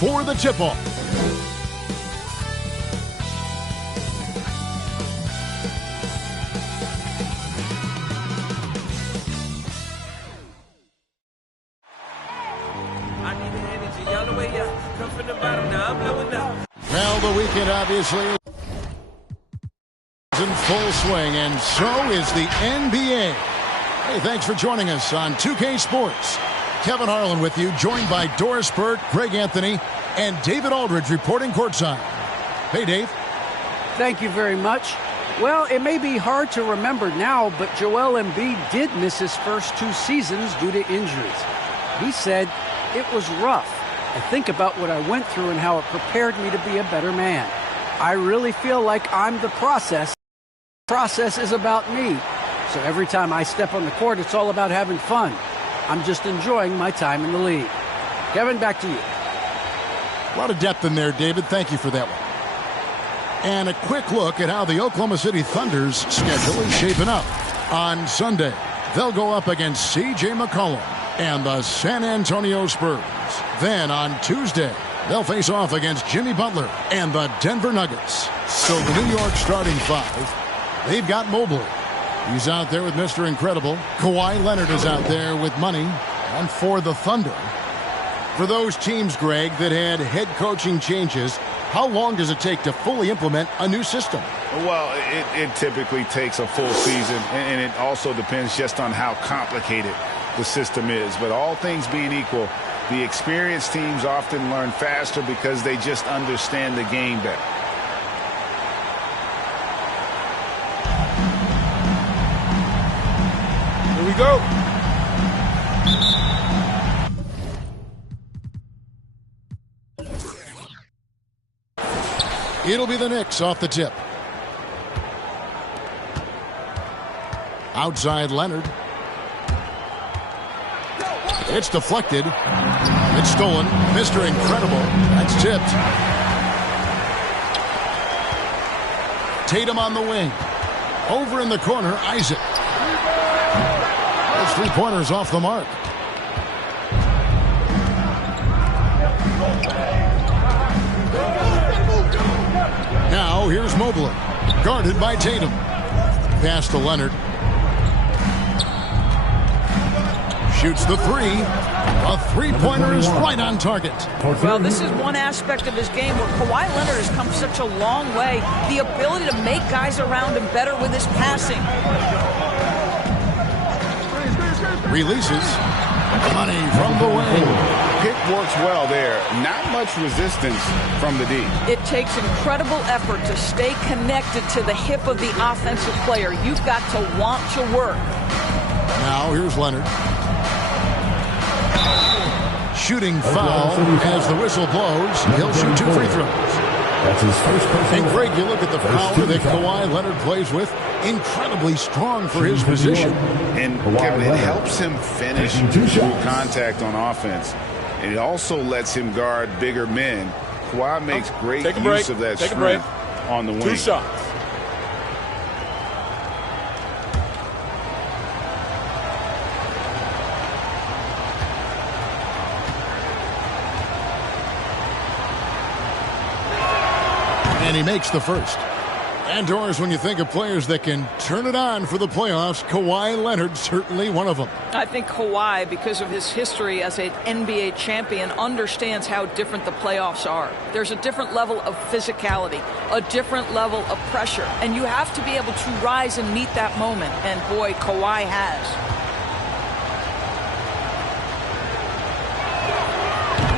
for the tip-off. Well, the weekend obviously is in full swing, and so is the NBA. Hey, thanks for joining us on 2K Sports. Kevin Harlan with you, joined by Doris Burt, Greg Anthony, and David Aldridge reporting courtside. Hey, Dave. Thank you very much. Well, it may be hard to remember now, but Joel Embiid did miss his first 2 seasons due to injuries. He said, "It was rough. I think about what I went through and how it prepared me to be a better man. I really feel like I'm the process. The process is about me. So every time I step on the court, it's all about having fun. I'm just enjoying my time in the league." Kevin, back to you. A lot of depth in there, David. Thank you for that one. And a quick look at how the Oklahoma City Thunder's schedule is shaping up. On Sunday, they'll go up against C.J. McCollum and the San Antonio Spurs. Then on Tuesday, they'll face off against Jimmy Butler and the Denver Nuggets. So the New York starting 5, they've got Mobley. He's out there with Mr. Incredible. Kawhi Leonard is out there with money. And for the Thunder, for those teams, Greg, that had head coaching changes, how long does it take to fully implement a new system? Well, it typically takes a full season, and it also depends just on how complicated the system is. But all things being equal, the experienced teams often learn faster because they just understand the game better. Here we go. It'll be the Knicks off the tip. Outside Leonard. It's deflected. It's stolen. Mr. Incredible. That's tipped. Tatum on the wing. Over in the corner, Isaac. Those 3-pointers off the mark. Now here's Mobley. Guarded by Tatum. Pass to Leonard. Shoots the 3. A 3-pointer is right on target. Well, this is one aspect of his game where Kawhi Leonard has come such a long way. The ability to make guys around him better with his passing. Releases. Money from the wing. Pick works well there. Not much resistance from the D. It takes incredible effort to stay connected to the hip of the offensive player. You've got to want to work. Now here's Leonard. Shooting foul as the whistle blows. He'll shoot 2 free throws. That's his first personal. And Greg, you look at the power that Kawhi Leonard plays with. Incredibly strong for his position. And Kevin, it helps him finish through contact on offense. And it also lets him guard bigger men. Kawhi makes great use of that strength on the wing. 2 shots. And he makes the first. And Doris, when you think of players that can turn it on for the playoffs, Kawhi Leonard certainly one of them. I think Kawhi, because of his history as an NBA champion, understands how different the playoffs are. There's a different level of physicality, a different level of pressure, and you have to be able to rise and meet that moment. And boy, Kawhi has.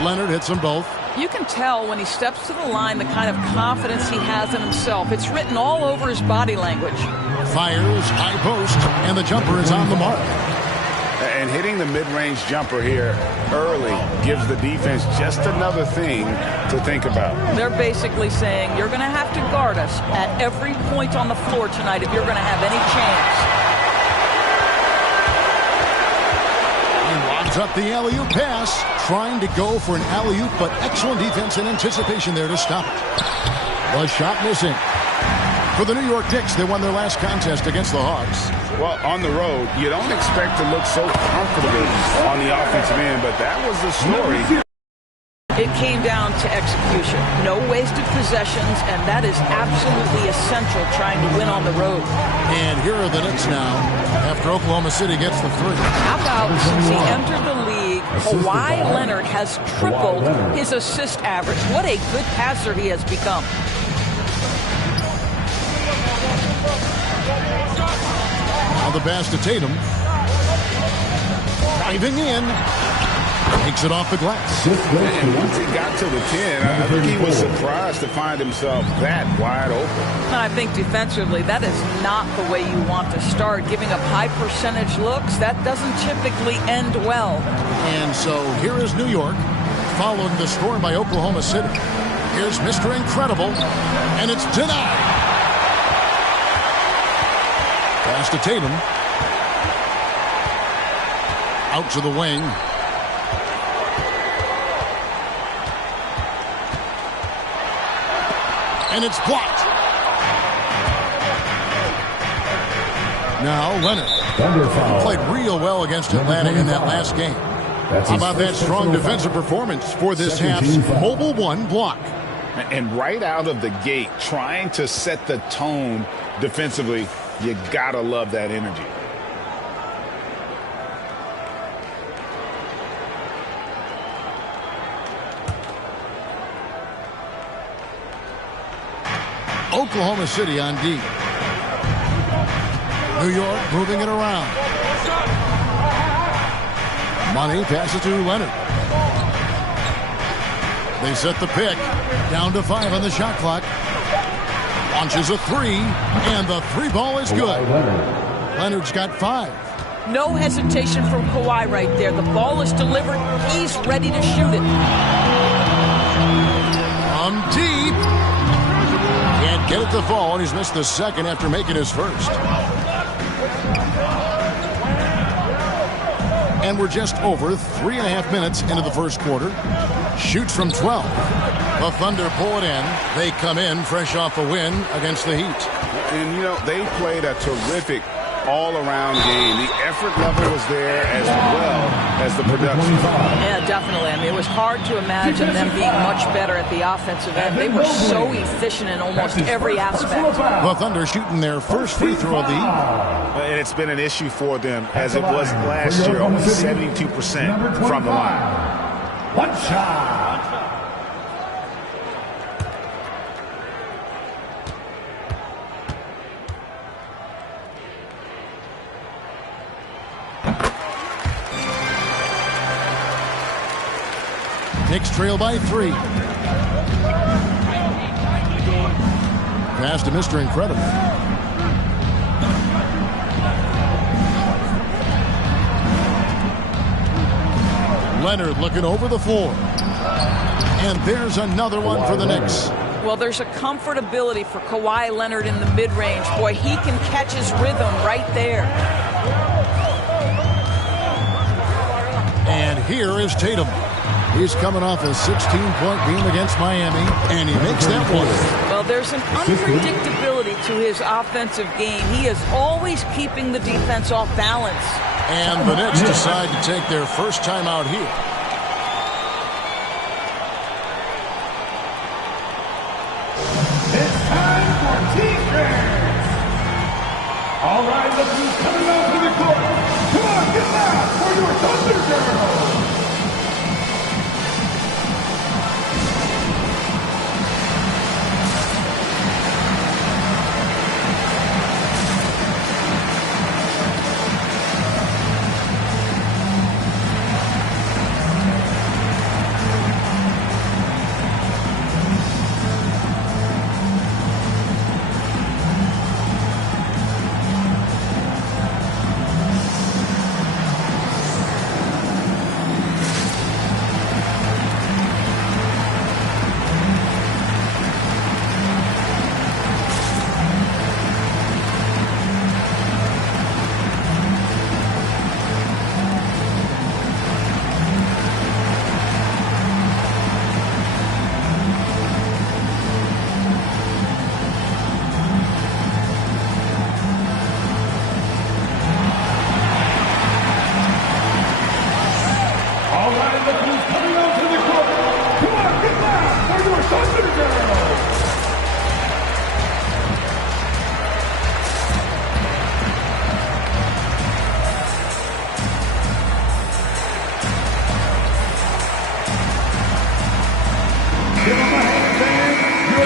Leonard hits them both. You can tell when he steps to the line the kind of confidence he has in himself. It's written all over his body language. Fires, high post, and the jumper is on the mark. And hitting the mid-range jumper here early gives the defense just another thing to think about. They're basically saying you're going to have to guard us at every point on the floor tonight if you're going to have any chance. He lobs up the alley-oop pass. Trying to go for an alley-oop, but excellent defense and anticipation there to stop it. The shot missing. For the New York Knicks, they won their last contest against the Hawks. Well, on the road, you don't expect to look so comfortable on the offensive end, but that was the story. It came down to execution. No wasted possessions, and that is absolutely essential trying to win on the road. And here are the Knicks now after Oklahoma City gets the 3. How about since he entered the league, Kawhi Leonard has tripled his assist average. What a good passer he has become. Now the pass to Tatum. Diving in. Takes it off the glass. And once he got to the 10, I think he was surprised to find himself that wide open. I think defensively, that is not the way you want to start. Giving up high percentage looks, that doesn't typically end well. And so here is New York following the score by Oklahoma City. Here's Mr. Incredible, and it's denied. Pass to Tatum. Out to the wing. And it's blocked. Now Leonard. He played real well against Atlanta in that last game. How about that strong defensive performance for this half's mobile 1 block? And right out of the gate, trying to set the tone defensively, you gotta love that energy. Oklahoma City on D. New York moving it around. Money passes to Leonard. They set the pick. Down to 5 on the shot clock. Launches a 3, and the 3 ball is good. Leonard's got 5. No hesitation from Kawhi right there. The ball is delivered. He's ready to shoot it. From deep. Can't get it to fall, and he's missed the second after making his first. And we're just over 3.5 minutes into the first quarter. Shoots from 12. The Thunder pull it in. They come in fresh off a win against the Heat. And, you know, they played a terrific all-around game. The effort level was there as well as the production. Yeah, definitely. I mean, it was hard to imagine them being much better at the offensive end. They were so efficient in almost every aspect. The Thunder shooting their first free throw of the evening. And it's been an issue for them as it was last year, only 72% from the line. One shot. Knicks trail by 3. Pass to Mr. Incredible. Leonard looking over the floor. And there's another one for the Knicks. Well, there's a comfortability for Kawhi Leonard in the mid-range. Boy, he can catch his rhythm right there. And here is Tatum. He's coming off a 16-point game against Miami, and he makes that one. Well, there's an unpredictability to his offensive game. He is always keeping the defense off balance. And the Knicks decide to take their first time out here. It's time for defense. All right, look who's coming out to the court. Come on, get loud for your Thunder Girls.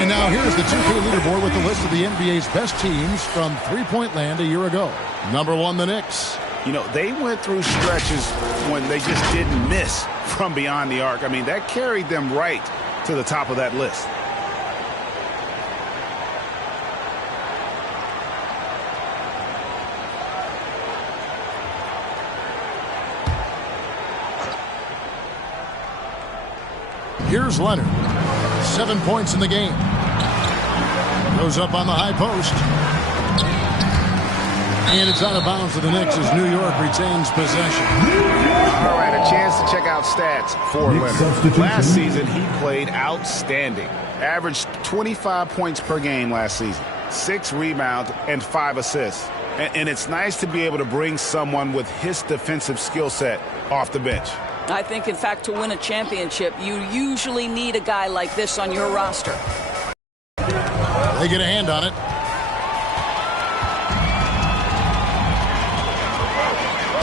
And now here's the 2K leaderboard with the list of the NBA's best teams from three-point land a year ago. Number 1, the Knicks. You know, they went through stretches when they just didn't miss from beyond the arc. I mean, that carried them right to the top of that list. Here's Leonard. 7 points in the game. Goes up on the high post. And it's out of bounds to the Knicks as New York retains possession. All right, a chance to check out stats for Leonard. Last season, he played outstanding. Averaged 25 points per game last season. 6 rebounds and 5 assists. And it's nice to be able to bring someone with his defensive skill set off the bench. I think, in fact, to win a championship, you usually need a guy like this on your roster. They get a hand on it.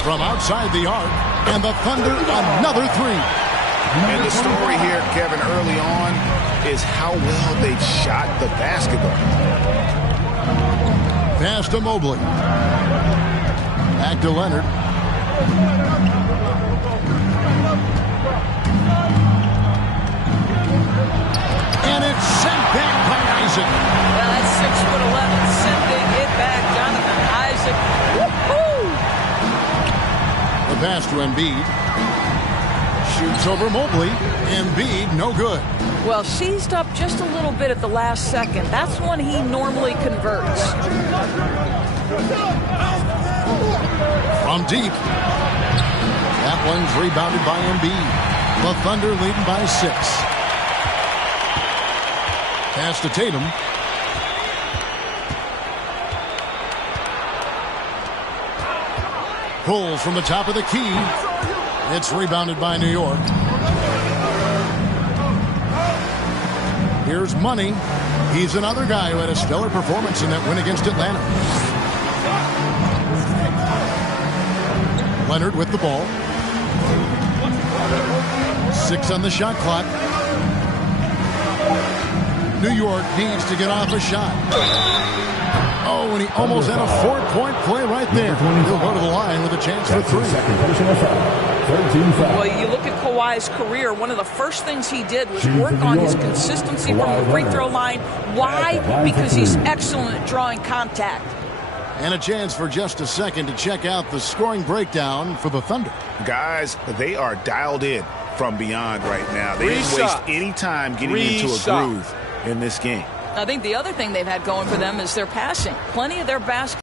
From outside the arc, and the Thunder another 3. And the story here, Kevin, early on is how well they shot the basketball. Pass to Mobley. Back to Leonard. And it's sent back by Isaac. Well, that's 6'11", sending it back, Jonathan Isaac. Woo-hoo! The pass to Embiid. Shoots over Mobley. Embiid, no good. Well, seized up just a little bit at the last second. That's when he normally converts. From deep. That one's rebounded by Embiid. The Thunder leading by 6. Pass to Tatum. Pulls from the top of the key. It's rebounded by New York. Here's Money. He's another guy who had a stellar performance in that win against Atlanta. Leonard with the ball. 6 on the shot clock. New York needs to get off a shot. Oh, and he almost had a 4-point play right there. He'll go to the line with a chance for 3. Well, you look at Kawhi's career, one of the first things he did was work on his consistency from the free throw line. Why? Because he's excellent at drawing contact. And a chance for just a second to check out the scoring breakdown for the Thunder. Guys, they are dialed in from beyond right now. They didn't waste any time getting into a groove in this game. I think the other thing they've had going for them is their passing. Plenty of their baskets.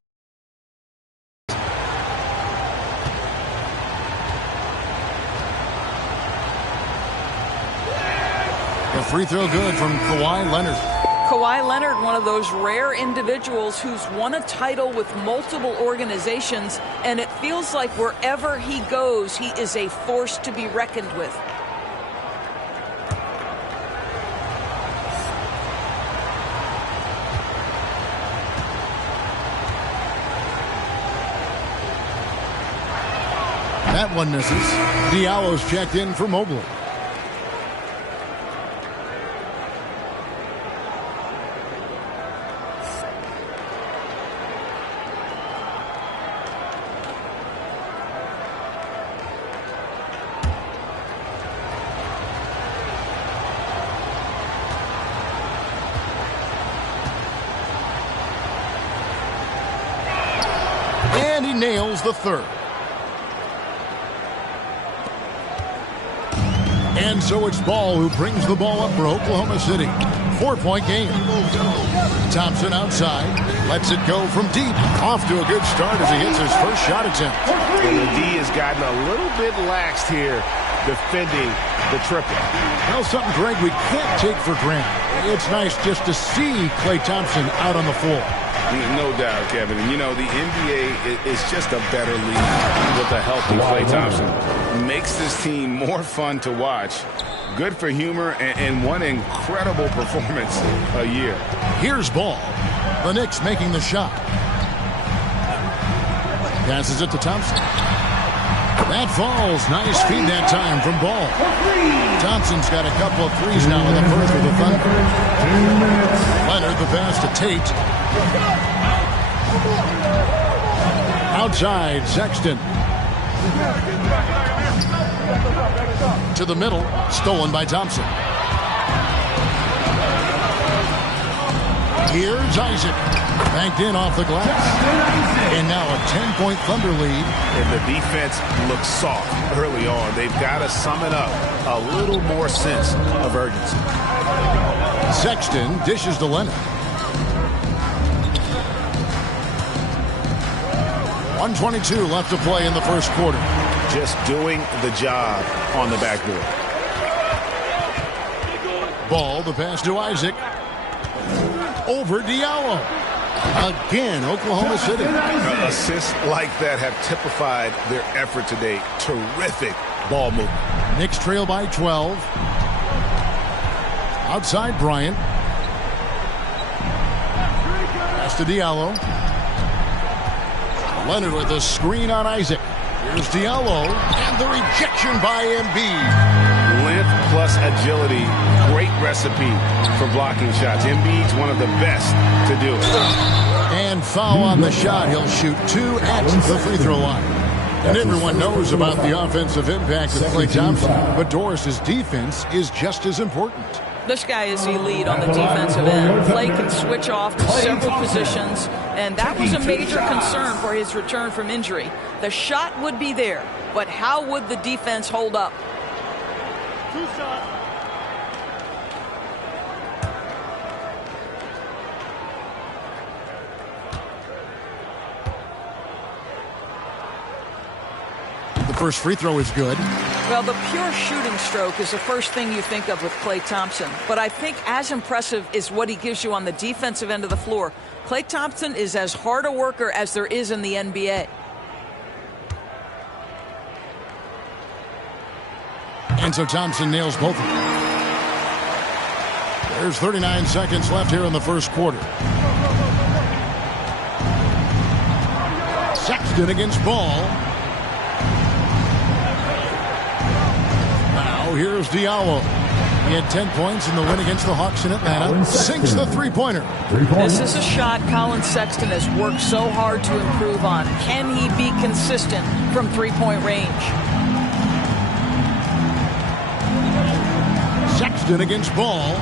The free throw good from Kawhi Leonard. Kawhi Leonard, one of those rare individuals who's won a title with multiple organizations, and it feels like wherever he goes, he is a force to be reckoned with. That one misses. Diallo's checked in for Mobley. And he nails the 3rd. And so it's Ball who brings the ball up for Oklahoma City. 4-point game. Thompson outside. Lets it go from deep. Off to a good start as he hits his first shot attempt. And the D has gotten a little bit laxed here defending the triple. Well, something, Greg, we can't take for granted. It's nice just to see Klay Thompson out on the floor. No doubt, Kevin. And, you know, the NBA is just a better league with a healthy Klay Thompson. Makes this team more fun to watch. Good for humor and one incredible performance a year. Here's Ball. The Knicks making the shot. Passes it to Thompson. That falls. Nice feed that time from Ball. Thompson's got a couple of threes now in the first with the Thunder. Leonard, the pass to Tate. Outside, Sexton. To the middle, stolen by Thompson. Here's Isaac. Banked in off the glass. And now a 10-point Thunder lead. And the defense looks soft early on. They've got to sum it up. A little more sense of urgency. Sexton dishes to Leonard. 1:22 left to play in the first quarter. Just doing the job on the backboard. Ball, the pass to Isaac. Over Diallo. Again, Oklahoma City. Assists like that have typified their effort today. Terrific ball movement. Knicks trail by 12. Outside Bryant. Pass to Diallo. Leonard with a screen on Isaac. Here's Diallo. And the rejection by Embiid. Length plus agility. Great recipe for blocking shots. Embiid's one of the best to do it. And foul on the shot. He'll shoot 2 at the free throw line. And everyone knows about the offensive impact of Klay Thompson, but Doris's defense is just as important. This guy is elite on the defensive end. Klay can switch off to several positions, and that was a major concern for his return from injury. The shot would be there, but how would the defense hold up? The first free throw is good. Well, the pure shooting stroke is the first thing you think of with Klay Thompson. But I think as impressive is what he gives you on the defensive end of the floor. Klay Thompson is as hard a worker as there is in the NBA. And so Thompson nails both of them. There's 39 seconds left here in the first quarter. Sexton against Ball. Now here's Diallo. He had 10 points in the win against the Hawks in Atlanta. Sinks the three-pointer. This is a shot Colin Sexton has worked so hard to improve on. Can he be consistent from three-point range? Sexton against Ball.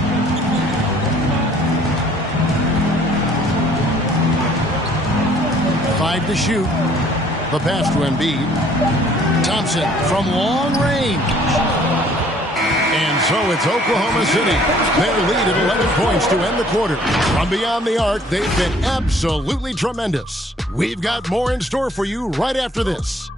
Five to shoot. The pass to Embiid. Thompson from long range. And so it's Oklahoma City. Their lead at 11 points to end the quarter. From beyond the arc, they've been absolutely tremendous. We've got more in store for you right after this.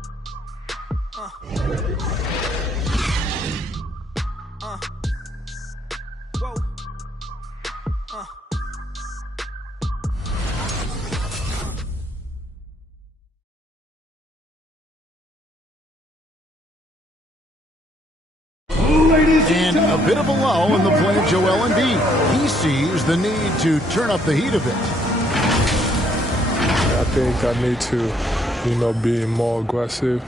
And a bit of a lull in the play of Joel Embiid. He sees the need to turn up the heat a bit. I think I need to, be more aggressive.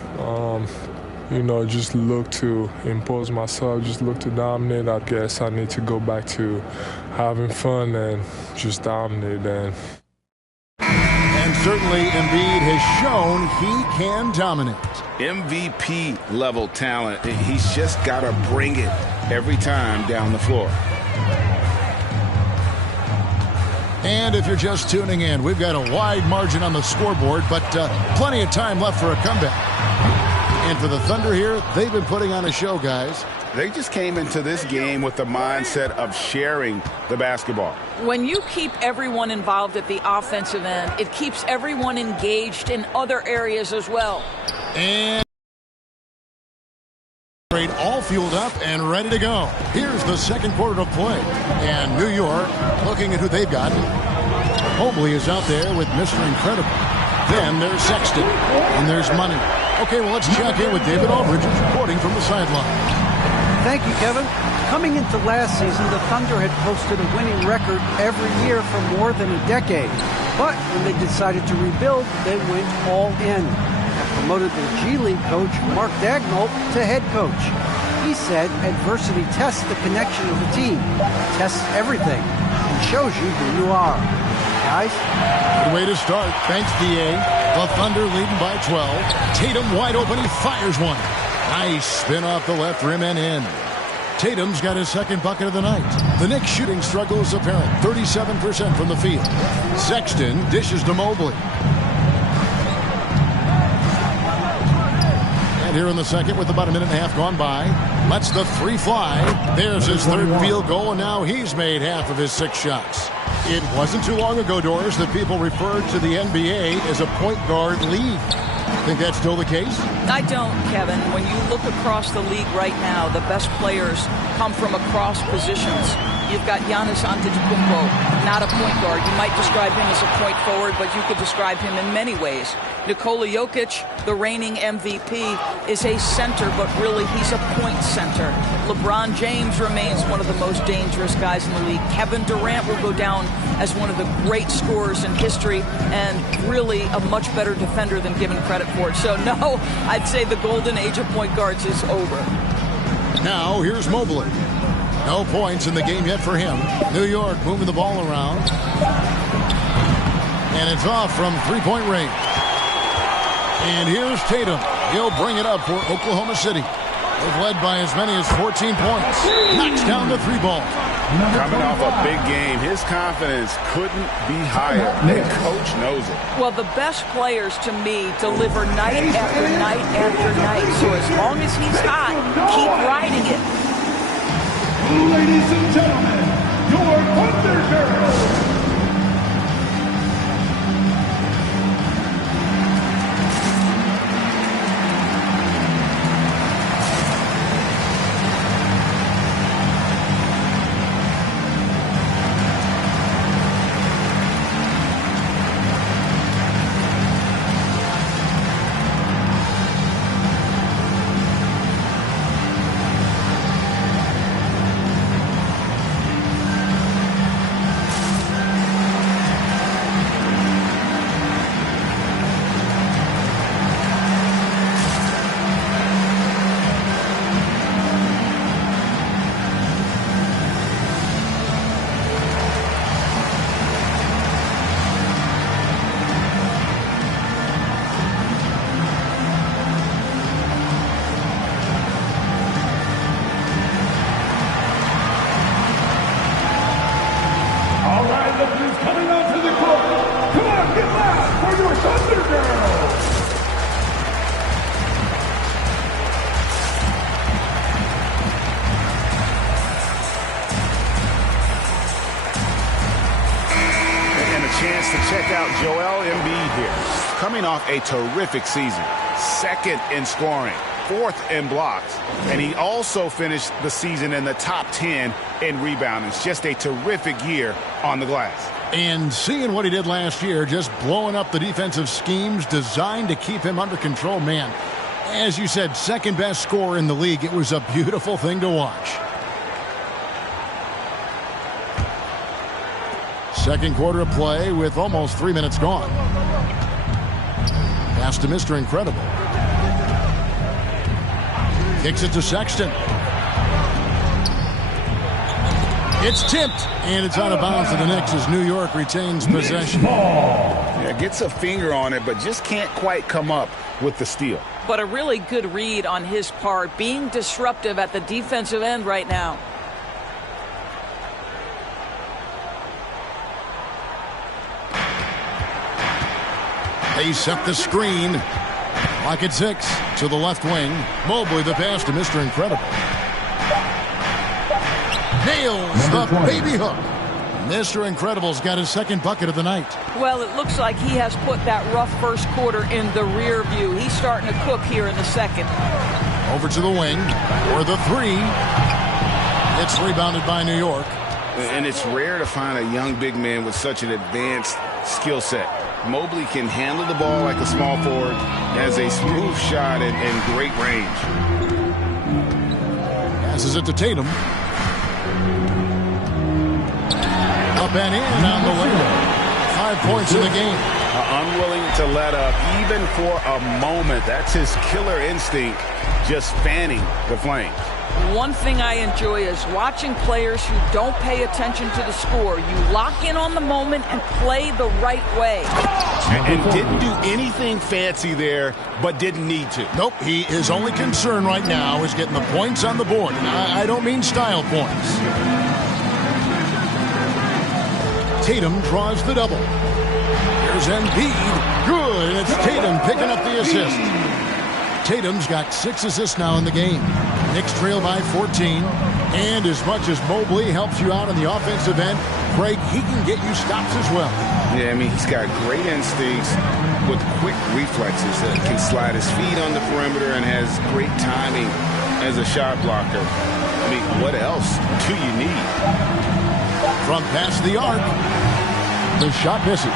Just look to impose myself, just look to dominate. I guess I need to go back to having fun and just dominate. And certainly Embiid has shown he can dominate. MVP level talent. He's just got to bring it every time down the floor. And if you're just tuning in, we've got a wide margin on the scoreboard, but plenty of time left for a comeback. And for the Thunder here, they've been putting on a show, guys. They just came into this game with the mindset of sharing the basketball. When you keep everyone involved at the offensive end, it keeps everyone engaged in other areas as well. And all fueled up and ready to go. Here's the second quarter of play. And New York, looking at who they've got. Mobley is out there with Mr. Incredible. Then there's Sexton. And there's Money. Okay, well, let's check in with David Aldridge reporting from the sideline. Thank you, Kevin. Coming into last season, the Thunder had posted a winning record every year for more than a decade. But when they decided to rebuild, they went all in. After promoted their G League coach, Mark Dagnall, to head coach. He said adversity tests the connection of the team, tests everything, and shows you who you are. Guys? Good way to start. Thanks, D.A. The Thunder leading by 12. Tatum wide open. He fires one. Nice spin off the left rim and in. Tatum's got his second bucket of the night. The Knicks shooting struggle is apparent. 37% from the field. Sexton dishes to Mobley. And here in the second with about a minute and a half gone by. Lets the three fly. There's his third field goal, and now he's made half of his 6 shots. It wasn't too long ago, Doris, that people referred to the NBA as a point guard league. Think that's still the case? I don't, Kevin. When you look across the league right now, the best players come from across positions. You've got Giannis Antetokounmpo, not a point guard. You might describe him as a point forward, but you could describe him in many ways. Nikola Jokic, the reigning MVP, is a center, but really he's a point center. LeBron James remains one of the most dangerous guys in the league. Kevin Durant will go down as one of the great scorers in history and really a much better defender than given credit for it. So, no, I'd say the golden age of point guards is over. Now, here's Mobley. No points in the game yet for him. New York moving the ball around. And it's off from three-point range. And here's Tatum. He'll bring it up for Oklahoma City. They've led by as many as 14 points. Knocks down the 3-ball. Coming off a big game, his confidence couldn't be higher. And coach knows it. Well, the best players to me deliver night after night after night. So as long as he's hot, keep riding it. Ladies and gentlemen, your Thunder Girls. Off a terrific season. Second in scoring, 4th in blocks, and he also finished the season in the top 10 in rebounding. It's just a terrific year on the glass. And seeing what he did last year, just blowing up the defensive schemes designed to keep him under control, man. As you said, second best scorer in the league. It was a beautiful thing to watch. Second quarter of play with almost 3 minutes gone. Pass to Mr. Incredible. Kicks it to Sexton. It's tipped, and it's out of bounds to the Knicks as New York retains possession. Yeah, gets a finger on it, but just can't quite come up with the steal. But a really good read on his part, being disruptive at the defensive end right now. They set the screen. Clock at 6 to the left wing. Mobley the pass to Mr. Incredible. Nails the baby hook. Mr. Incredible's got his second bucket of the night. Well, it looks like he has put that rough first quarter in the rear view. He's starting to cook here in the second. Over to the wing for the 3. It's rebounded by New York. And it's rare to find a young big man with such an advanced skill set. Mobley can handle the ball like a small forward, has a smooth shot and great range. Passes it to Tatum. Up and in on the layup. 5 points in the game. Unwilling to let up even for a moment. That's his killer instinct, just fanning the flames. One thing I enjoy is watching players who don't pay attention to the score. You lock in on the moment and play the right way. And didn't do anything fancy there, but didn't need to. Nope, his only concern right now is getting the points on the board. And I don't mean style points. Tatum draws the double. Here's Embiid. Good, and it's Tatum picking up the assist. Tatum's got 6 assists now in the game. Knicks trail by 14. And as much as Mobley helps you out on the offensive end, Craig, he can get you stops as well. Yeah, I mean, he's got great instincts with quick reflexes. Can slide his feet on the perimeter and has great timing as a shot blocker. I mean, what else do you need? From past the arc, the shot misses.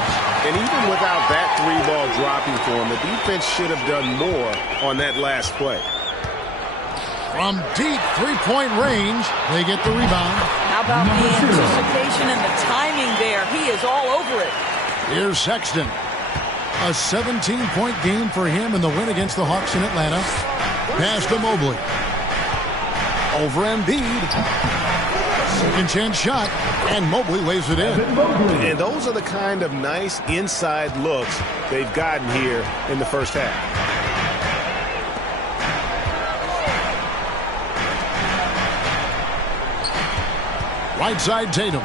And even without that 3-ball dropping for him, the defense should have done more on that last play. From deep three-point range, they get the rebound. How about the anticipation and the timing there? He is all over it. Here's Sexton. A 17-point game for him in the win against the Hawks in Atlanta. Pass to Mobley. Over Embiid. Second chance shot, and Mobley lays it in. And those are the kind of nice inside looks they've gotten here in the first half. Right side Tatum.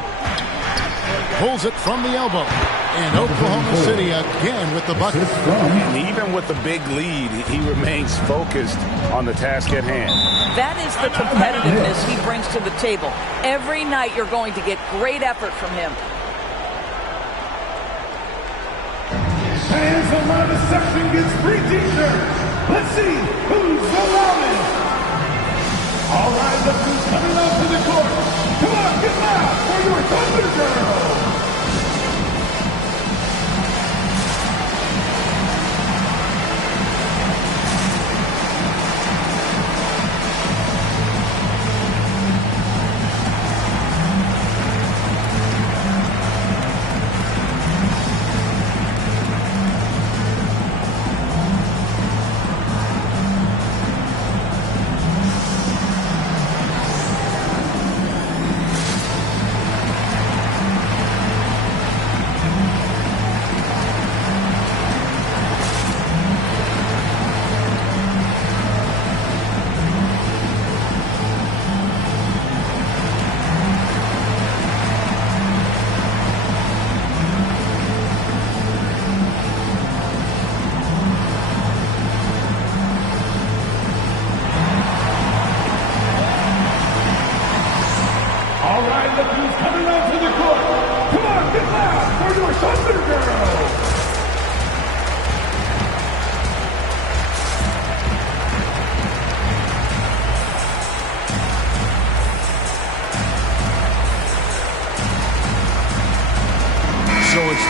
Pulls it from the elbow. And Oklahoma City again with the bucket. And even with the big lead, he remains focused on the task at hand. That is the competitiveness he brings to the table. Every night you're going to get great effort from him. Fans from around the section gets free t-shirts. Let's see who's the loudest. All right, look who's coming out to the court. Come on, get loud for your Thunder Girls.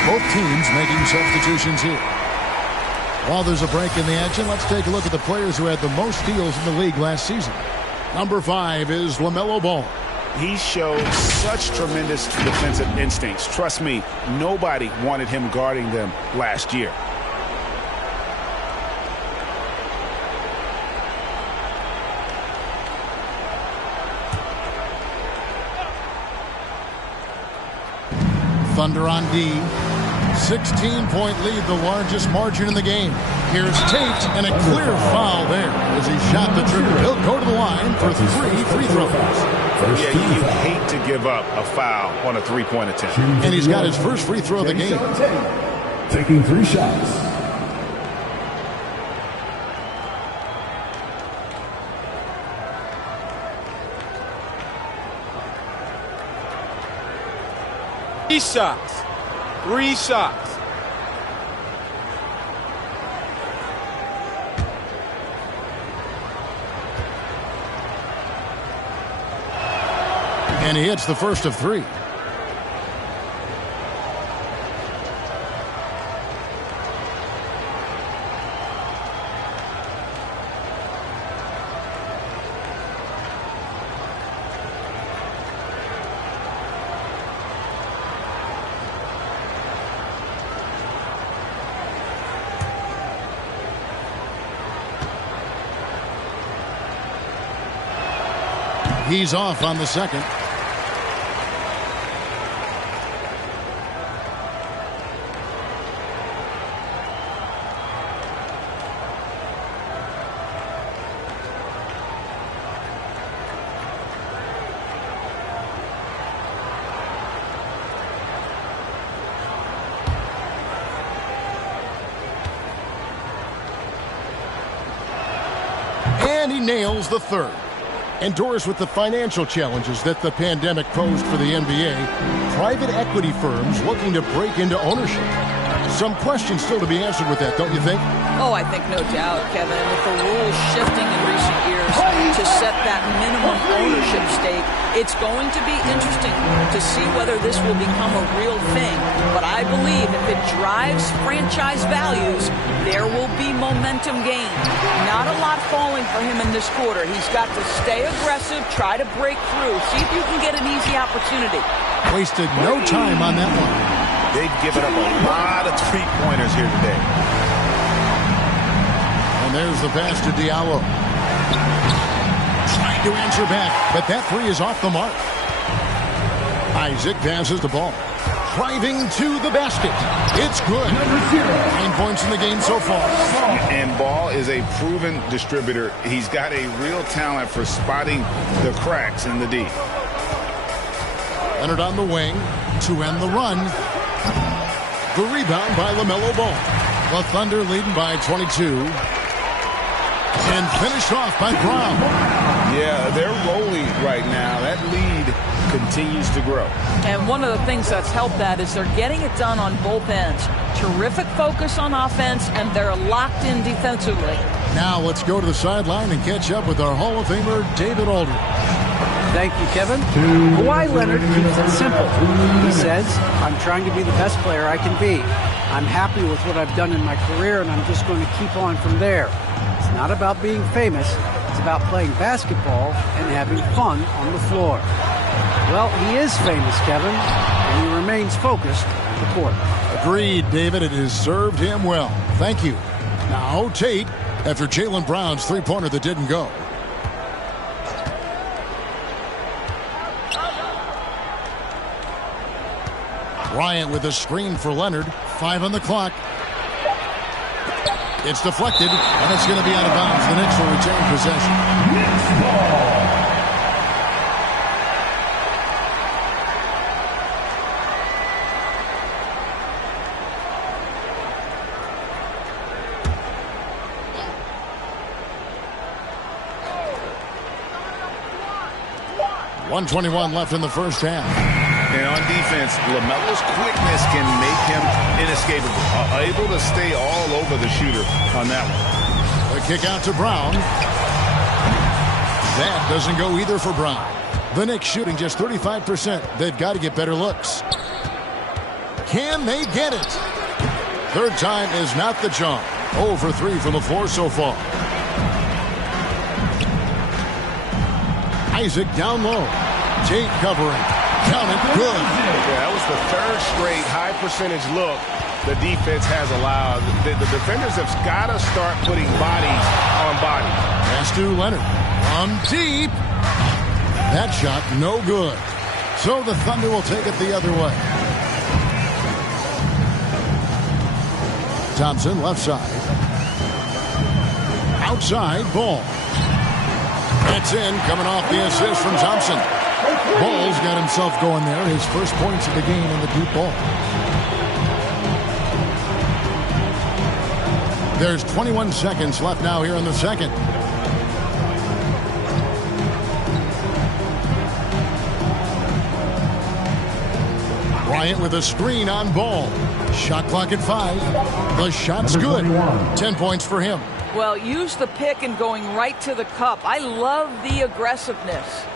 Both teams making substitutions here. While there's a break in the action, let's take a look at the players who had the most steals in the league last season. Number 5 is LaMelo Ball. He showed such tremendous defensive instincts. Trust me, nobody wanted him guarding them last year. Thunder on D. 16-point lead, the largest margin in the game. Here's Tate, and a clear foul there as he shot the trigger. He'll go to the line for 3 free throws. Yeah, you hate to give up a foul on a three-point attempt. And he's got his first free throw of the game. Taking 3 shots. Three shots. And he hits the first of 3. He's off on the second. And he nails the third. Endures with the financial challenges that the pandemic posed for the NBA, private equity firms looking to break into ownership. Some questions still to be answered with that, don't you think? Oh, I think no doubt, Kevin. And with the rules shifting in recent years to set that minimum ownership stake, it's going to be interesting to see whether this will become a real thing. But I believe if it drives franchise values, there will be momentum gained. Not a lot falling for him in this quarter. He's got to stay aggressive, try to break through, see if you can get an easy opportunity. Wasted no time on that one. They've given up a lot of three-pointers here today. And there's the pass to Diallo. Trying to answer back, but that three is off the mark. Isaac passes the ball. Driving to the basket. It's good. 9 points in the game so far. And Ball is a proven distributor. He's got a real talent for spotting the cracks in the D. Leonard on the wing to end the run. The rebound by LaMelo Ball. The Thunder leading by 22. And finished off by Brown. Yeah, they're rolling right now. That lead continues to grow. And one of the things that's helped that is they're getting it done on both ends. Terrific focus on offense, and they're locked in defensively. Now let's go to the sideline and catch up with our Hall of Famer, David Aldridge. Thank you, Kevin. Kawhi Leonard keeps it simple. He says, I'm trying to be the best player I can be. I'm happy with what I've done in my career, and I'm just going to keep on from there. It's not about being famous. It's about playing basketball and having fun on the floor. Well, he is famous, Kevin, and he remains focused on the court. Agreed, David. It has served him well. Thank you. Now, Tate, after Jaylen Brown's three-pointer that didn't go. Bryant with a screen for Leonard. 5 on the clock. It's deflected, and it's going to be out of bounds. The Knicks will retain possession. Knicks ball. .121 left in the first half. And on defense, LaMelo's quickness can make him inescapable. Able to stay all over the shooter on that one. The kick out to Brown. That doesn't go either for Brown. The Knicks shooting just 35%. They've got to get better looks. Can they get it? Third time is not the charm. 0 for 3 from the floor so far. Isaac down low. Tate covering. Count it. Good. Yeah, that was the third straight high percentage look the defense has allowed. The defenders have got to start putting bodies on bodies. Pass to Leonard. From deep. That shot no good. So the Thunder will take it the other way. Thompson left side. Outside Ball. That's in, coming off the assist from Thompson. Ball's got himself going there. His first points of the game in the deep ball. There's 21 seconds left now here in the second. Bryant with a screen on Ball. Shot clock at 5. The shot's good. 10 points for him. Well, use the pick and going right to the cup. I love the aggressiveness.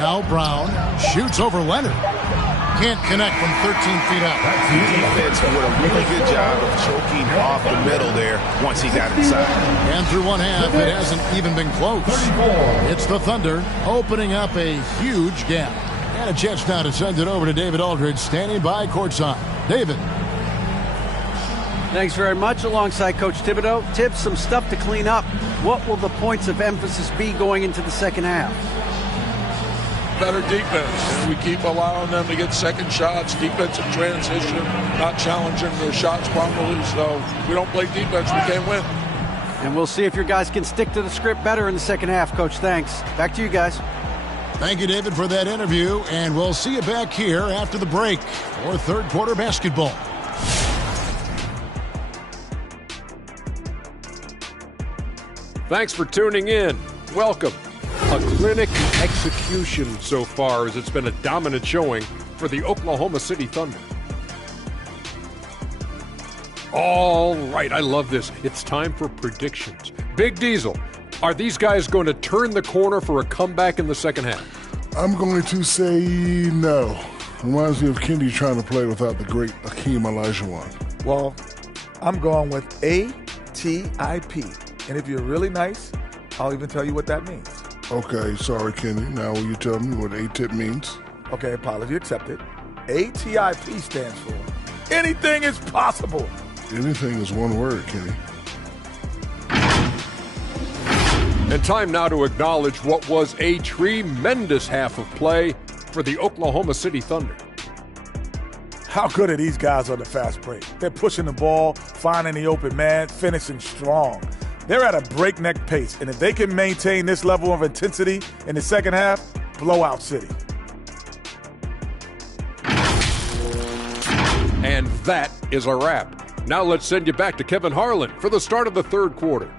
Now Brown shoots over Leonard. Can't connect from 13 feet out. Defense did a really good job of choking off the middle there once he got inside. And through one half, it hasn't even been close. It's the Thunder opening up a huge gap. And a chance now to send it over to David Aldridge, standing by courtside. David. Thanks very much. Alongside Coach Thibodeau, Tibbs, some stuff to clean up. What will the points of emphasis be going into the second half? Better defense. We keep allowing them to get second shots, defensive transition, not challenging their shots properly. So if we don't play defense, we can't win. And we'll see if your guys can stick to the script better in the second half, Coach. Thanks. Back to you guys. Thank you, David, for that interview. And we'll see you back here after the break for third quarter basketball. Thanks for tuning in. Welcome. A clinic execution so far, as it's been a dominant showing for the Oklahoma City Thunder. All right, I love this. It's time for predictions. Big Diesel, are these guys going to turn the corner for a comeback in the second half? I'm going to say no. Reminds me of Kendi trying to play without the great Akeem Olajuwon. Well, I'm going with A-T-I-P. And if you're really nice, I'll even tell you what that means. Okay, sorry, Kenny. Now will you tell me what A-tip means? Okay, apology accepted. A-T-I-P stands for anything is possible. Anything is one word, Kenny. And time now to acknowledge what was a tremendous half of play for the Oklahoma City Thunder. How good are these guys on the fast break? They're pushing the ball, finding the open man, finishing strong. They're at a breakneck pace, and if they can maintain this level of intensity in the second half, blowout city. And that is a wrap. Now let's send you back to Kevin Harlan for the start of the third quarter.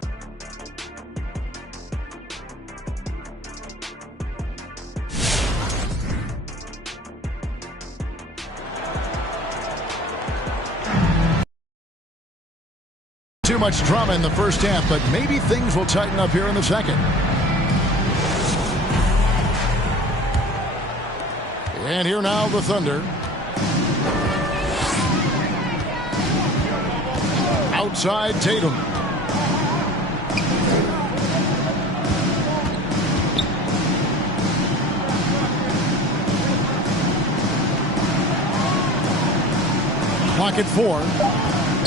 Too much drama in the first half, but maybe things will tighten up here in the second. And here now the Thunder. Outside Tatum. Clock at 4.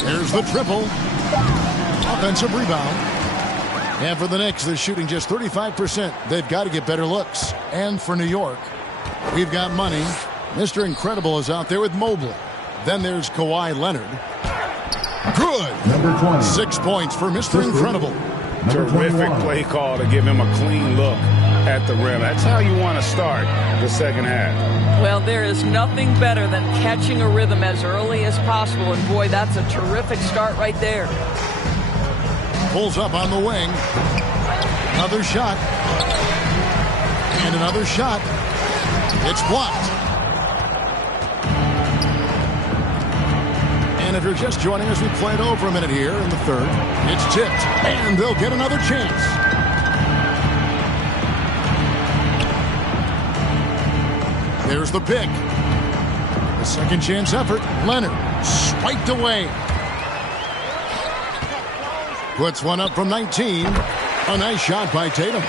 There's the triple. Offensive rebound. And for the Knicks, they're shooting just 35%. They've got to get better looks. And for New York, we've got money. Mr. Incredible is out there with Mobley. Then there's Kawhi Leonard. Good. Number 20. 6 points for Mr. Incredible. Terrific play call to give him a clean look at the rim. That's how you want to start the second half. Well, there is nothing better than catching a rhythm as early as possible. And boy, that's a terrific start right there. Pulls up on the wing. Another shot. And another shot. It's blocked. And if you're just joining us, we played over a minute here in the third. It's tipped. And they'll get another chance. There's the pick. The second chance effort. Leonard swiped away. Puts one up from 19. A nice shot by Tatum.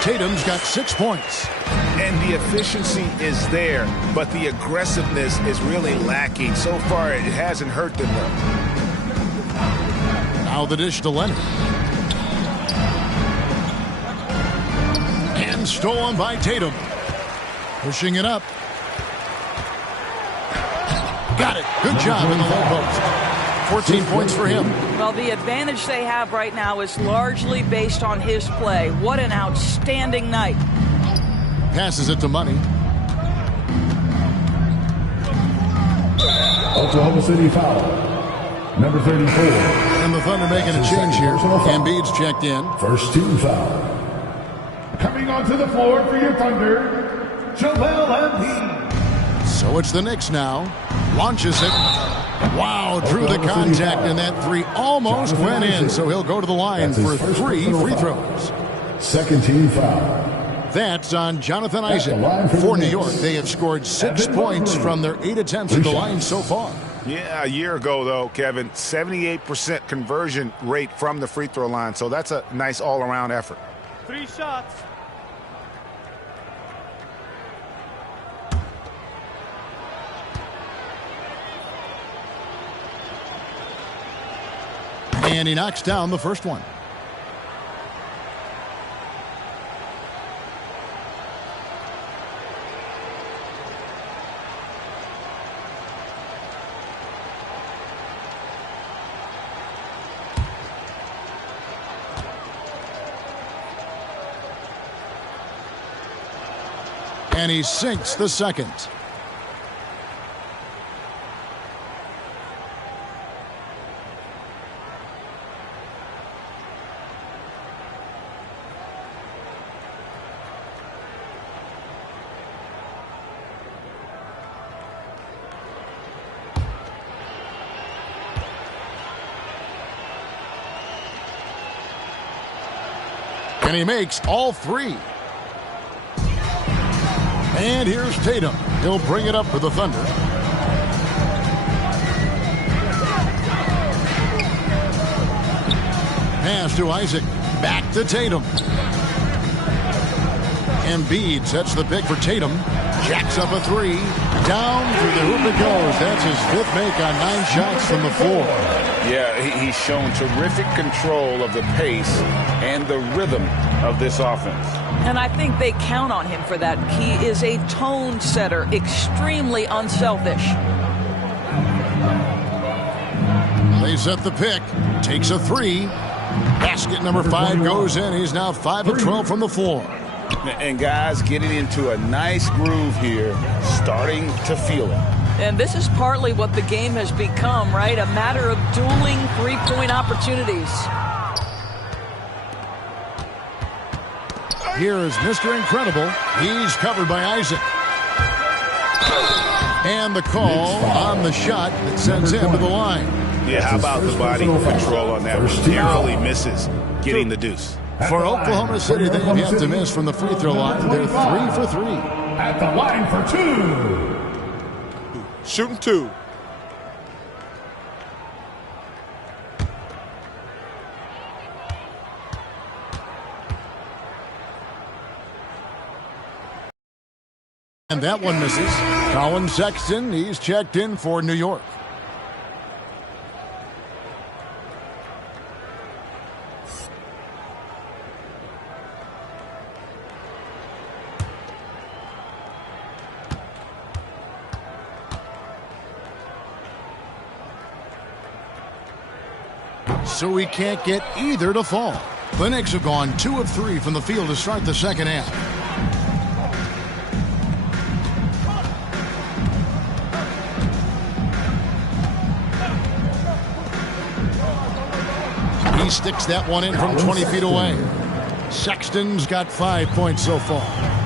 Tatum's got 6 points. And the efficiency is there, but the aggressiveness is really lacking. So far, it hasn't hurt them though. Now the dish to Leonard. And stolen by Tatum. Pushing it up. Got it. Good job in the low post. 14 points for him. Well, the advantage they have right now is largely based on his play. What an outstanding night. Passes it to Money. Oklahoma City foul. Number 34. And the Thunder making a change here. Embiid's checked in. First team foul. Coming onto the floor for your Thunder, Joel Embiid. So it's the Knicks now. Launches it. Wow, drew the contact, and that three almost went in. So he'll go to the line for 3 free throws. Second team foul. That's on Jonathan Isaac. For New York, they have scored 6 points from their 8 attempts at the line so far. Yeah, a year ago, though, Kevin, 78% conversion rate from the free throw line. So that's a nice all-around effort. 3 shots. And he knocks down the first one. And he sinks the second. And he makes all three. And here's Tatum. He'll bring it up for the Thunder. Pass to Isaac. Back to Tatum. Embiid sets the pick for Tatum. Jacks up a three. Down through the hoop it goes. That's his fifth make on 9 shots from the floor. Yeah, he's shown terrific control of the pace and the rhythm of this offense. And I think they count on him for that. He is a tone setter, extremely unselfish. They set the pick. Takes a three. Basket number 5 goes in. He's now 5 of 12 from the floor. And guys getting into a nice groove here, starting to feel it. And this is partly what the game has become, right? A matter of dueling three-point opportunities. Here is Mr. Incredible. He's covered by Isaac. And the call on the shot that sends him to the line. Yeah, how about the body control on that? Narrowly misses getting the deuce. For Oklahoma City, they have yet to miss from the free throw line. They're 3 for 3. At the line for 2. Shooting 2. And that one misses. Colin Sexton, he's checked in for New York. So he can't get either to fall. The Knicks have gone 2 of 3 from the field to start the second half. He sticks that one in from 20 feet away. Sexton's got 5 points so far.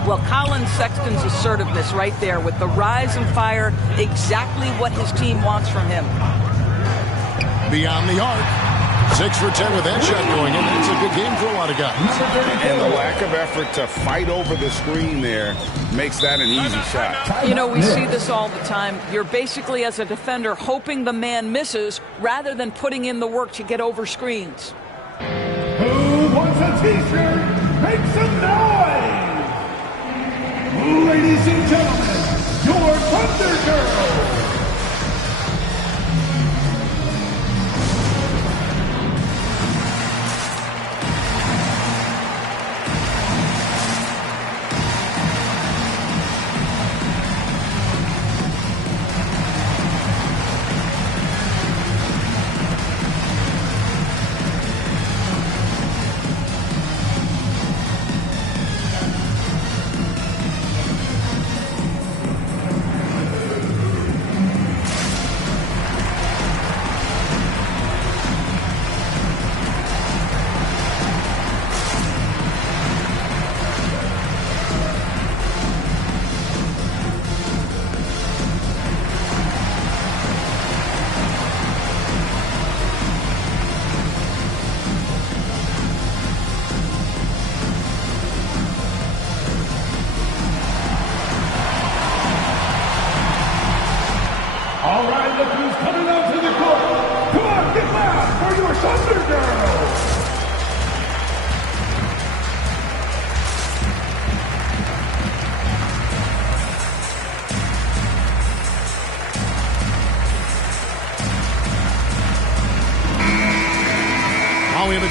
Well, Colin Sexton's assertiveness right there with the rise and fire, exactly what his team wants from him. Beyond the arc. 6 for 10 with that shot going in. It's a good game for a lot of guys. And the lack of effort to fight over the screen there makes that an easy shot. You know, we see this all the time. You're basically, as a defender, hoping the man misses rather than putting in the work to get over screens. Who wants a t-shirt? Make some noise! Ladies and gentlemen, your Thunder Girls! All right, look who's coming out to the court. Come on, get loud for your Thunder Girls.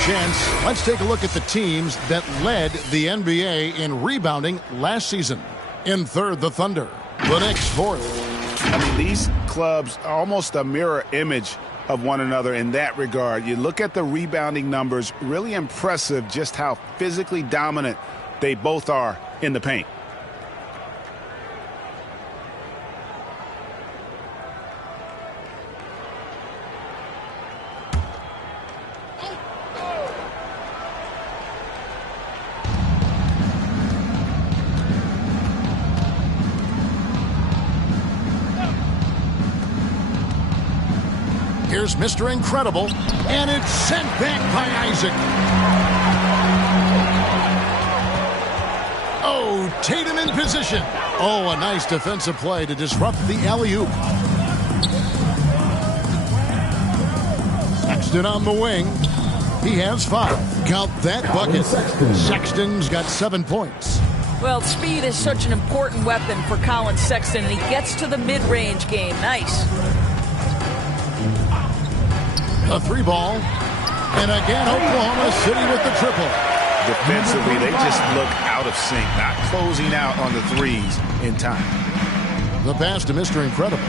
chance, let's take a look at the teams that led the NBA in rebounding last season. In third, the Thunder. The Knicks, fourth. I mean, these clubs are almost a mirror image of one another in that regard. You look at the rebounding numbers, really impressive just how physically dominant they both are in the paint. Here's Mr. Incredible, and it's sent back by Isaac. Oh, Tatum in position. Oh, a nice defensive play to disrupt the alley-oop. Sexton on the wing. He has 5. Count that bucket. Sexton's got 7 points. Well, speed is such an important weapon for Colin Sexton, and he gets to the mid-range game. Nice. A 3-ball. And again, Oklahoma City with the triple. Defensively, they just look out of sync, not closing out on the threes in time. The pass to Mr. Incredible.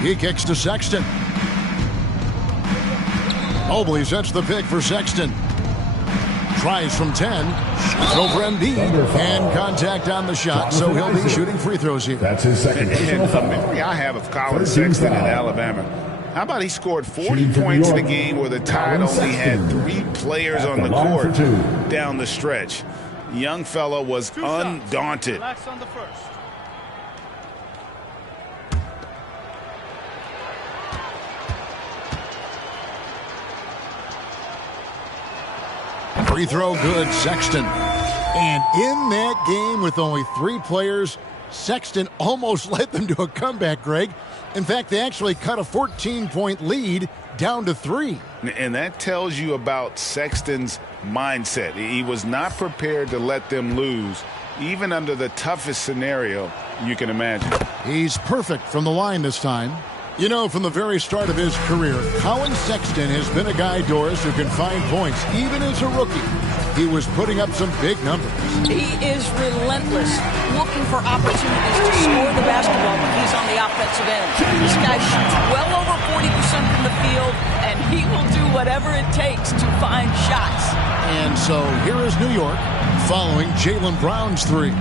He kicks to Sexton. Mobley sets the pick for Sexton. Tries from 10. Shoots over Embiid. And contact on the shot, so he'll be shooting free throws here. That's his second. And a memory I have of Colin Sexton in Alabama. How about he scored 40 points in a game where the Tide only had 3 players on the court down the stretch. Young fella was undaunted. Relax on the first. Free throw good, Sexton. And in that game with only 3 players, Sexton almost led them to a comeback, Greg. In fact, they actually cut a 14-point lead down to 3. And that tells you about Sexton's mindset. He was not prepared to let them lose, even under the toughest scenario you can imagine. He's perfect from the line this time. You know, from the very start of his career, Colin Sexton has been a guy, Doris, who can find points, even as a rookie. He was putting up some big numbers. He is relentless, looking for opportunities to score the basketball when he's on the offensive end. This guy shoots well over 40% from the field, and he will do whatever it takes to find shots. And so here is New York following Jaylen Brown's 3.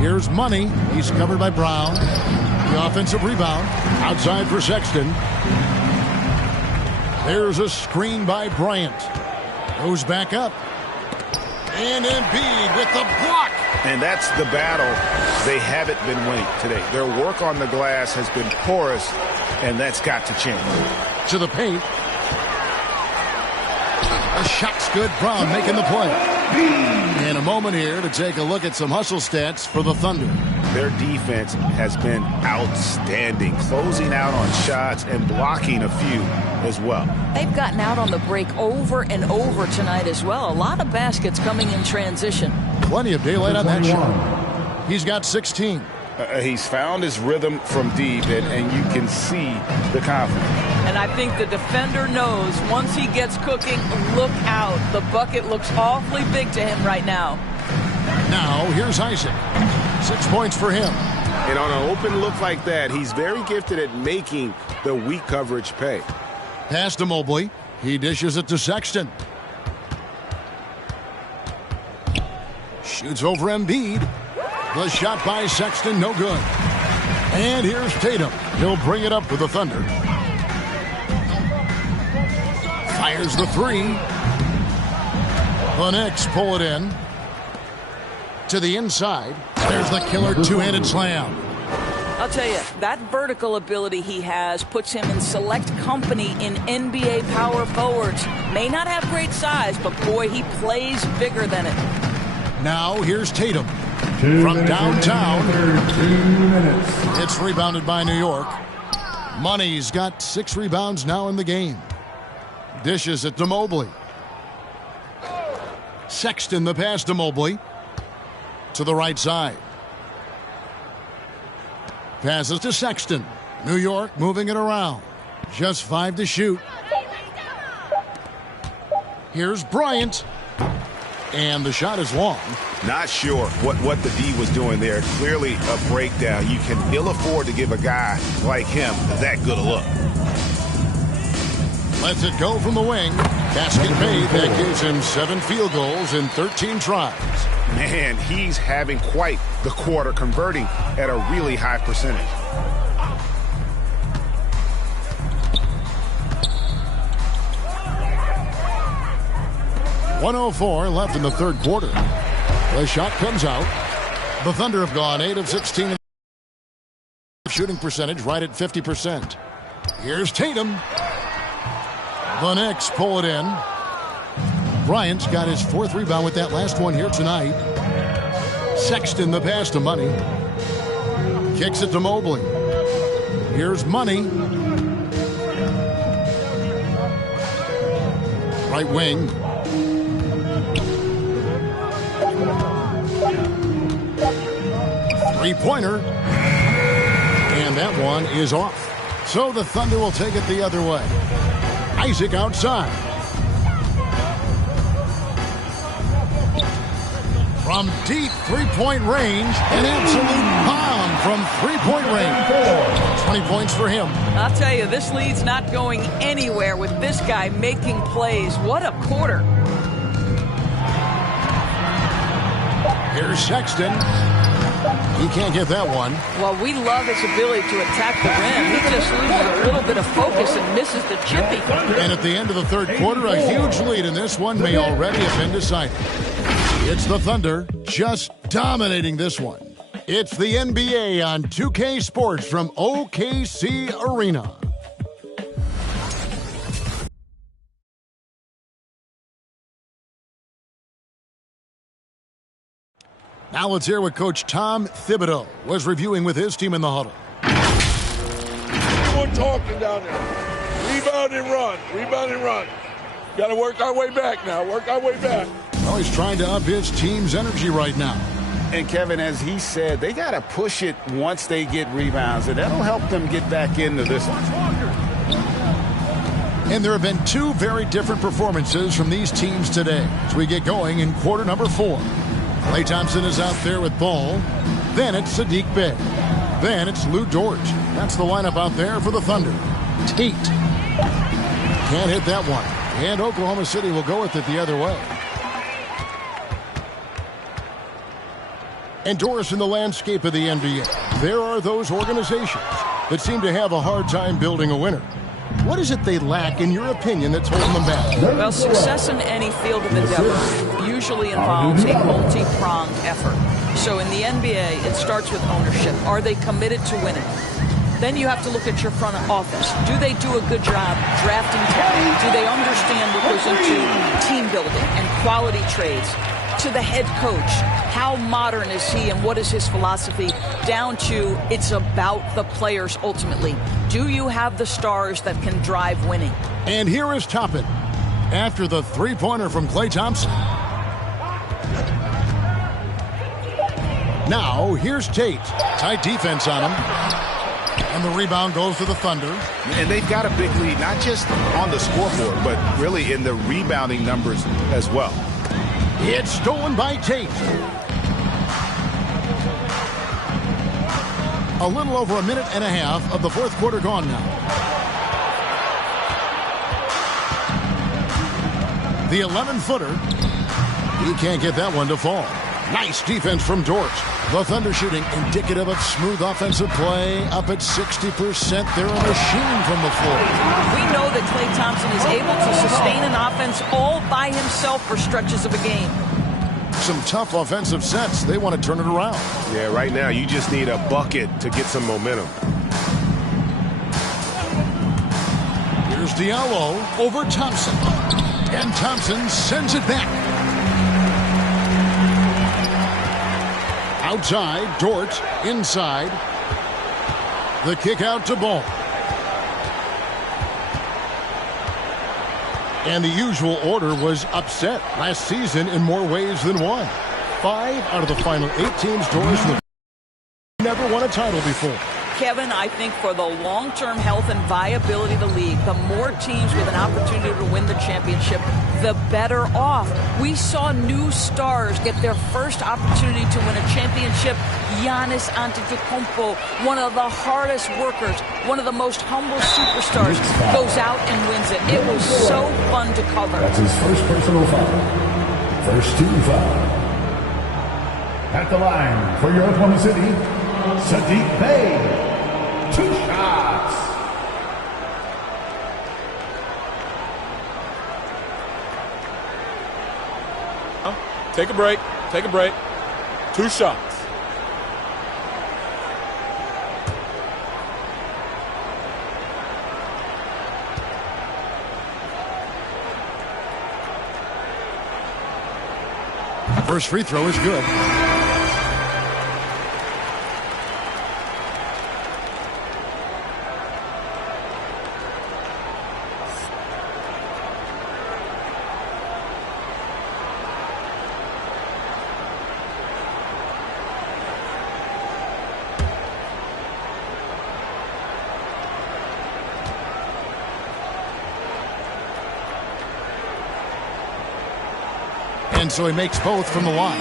Here's Money. He's covered by Brown. The offensive rebound. Outside for Sexton. There's a screen by Bryant. Goes back up. And Embiid with the block. And that's the battle they haven't been winning today. Their work on the glass has been porous, and that's got to change. To the paint. The shot's good. Brown making the play. In a moment here to take a look at some hustle stats for the Thunder. Their defense has been outstanding, closing out on shots and blocking a few as well. They've gotten out on the break over and over tonight as well. A lot of baskets coming in transition. Plenty of daylight on that shot. He's got 16. He's found his rhythm from deep, and you can see the confidence. And I think the defender knows once he gets cooking, look out. The bucket looks awfully big to him right now. Now, here's Isaac. 6 points for him. And on an open look like that, he's very gifted at making the weak coverage pay. Pass to Mobley. He dishes it to Sexton. Shoots over Embiid. The shot by Sexton, no good. And here's Tatum. He'll bring it up for the Thunder. Fires the 3. The Knicks pull it in. To the inside. There's the killer two-handed slam. I'll tell you, that vertical ability he has puts him in select company in NBA power forwards. May not have great size, but boy, he plays bigger than it. Now, here's Tatum. From downtown. It's rebounded by New York. Money's got 6 rebounds now in the game. Dishes it to Mobley. Sexton the pass to Mobley. To the right side. Passes to Sexton. New York moving it around. Just 5 to shoot. Here's Bryant. And the shot is long. Not sure what the D was doing there. Clearly a breakdown. You can ill afford to give a guy like him that good a look. Lets it go from the wing. Basket made. That gives him 7 field goals in 13 tries. Man, he's having quite the quarter, converting at a really high percentage. .104 left in the third quarter. The shot comes out. The Thunder have gone 8 of 16. Shooting percentage right at 50%. Here's Tatum. The Knicks pull it in. Bryant's got his 4th rebound with that last one here tonight. Sexton the pass to Money. Kicks it to Mobley. Here's Money. Right wing. Three-pointer. And that one is off. So the Thunder will take it the other way. Isaac outside. From deep three-point range, an absolute bomb from three-point range. 20 points for him. I'll tell you, this lead's not going anywhere with this guy making plays. What a quarter. Here's Sexton. He can't get that one. Well, we love his ability to attack the rim. He just loses a little bit of focus and misses the chippy. And at the end of the third quarter, a huge lead in this one may already have been decided. It's the Thunder just dominating this one. It's the NBA on 2K Sports from OKC Arena. Now let's hear what Coach Tom Thibodeau was reviewing with his team in the huddle. We're talking down there. Rebound and run. Rebound and run. Got to work our way back now. Work our way back. Well, he's trying to up his team's energy right now. And Kevin, as he said, they got to push it once they get rebounds, and that'll help them get back into this one. And there have been 2 very different performances from these teams today as we get going in quarter number 4. Klay Thompson is out there with ball. Then it's Sadiq Bey. Then it's Lou Dort. That's the lineup out there for the Thunder. Tate. Can't hit that one. And Oklahoma City will go with it the other way. And Doris, in the landscape of the NBA, there are those organizations that seem to have a hard time building a winner. What is it they lack, in your opinion, that's holding them back? Well, success in any field of endeavor usually involves a multi-pronged effort. So in the NBA, it starts with ownership. Are they committed to winning? Then you have to look at your front office. Do they do a good job drafting talent? Do they understand what goes into team building and quality trades? To the head coach, how modern is he and what is his philosophy? Down to it's about the players ultimately. Do you have the stars that can drive winning? And here is Toppin after the three-pointer from Klay Thompson. Now here's Tate. Tight defense on him. And the rebound goes to the Thunder. And they've got a big lead, not just on the scoreboard, but really in the rebounding numbers as well. It's stolen by Tate. A little over a minute and a half of the fourth quarter gone now. The 11-footer. He can't get that one to fall. Nice defense from Dort. The Thunder shooting indicative of smooth offensive play. Up at 60%. They're a machine from the floor. We know that Klay Thompson is able to sustain an offense all by himself for stretches of a game. Some tough offensive sets. They want to turn it around. Yeah, right now you just need a bucket to get some momentum. Here's Diallo over Thompson. And Thompson sends it back. Outside, Dort, inside. The kick out to Ball. And the usual order was upset last season in more ways than one. 5 out of the final 8 teams Doris never won a title before. Kevin, I think for the long-term health and viability of the league, the more teams with an opportunity to win the championship, the better off. We saw new stars get their first opportunity to win a championship. Giannis Antetokounmpo, one of the hardest workers, one of the most humble superstars, goes out and wins it. It was so fun to cover. That's his first personal foul. First team foul. At the line for your Oklahoma City, Sadiq Bey. 2 shots. Take a break. Take a break. 2 shots. First free throw is good. And so he makes both from the line.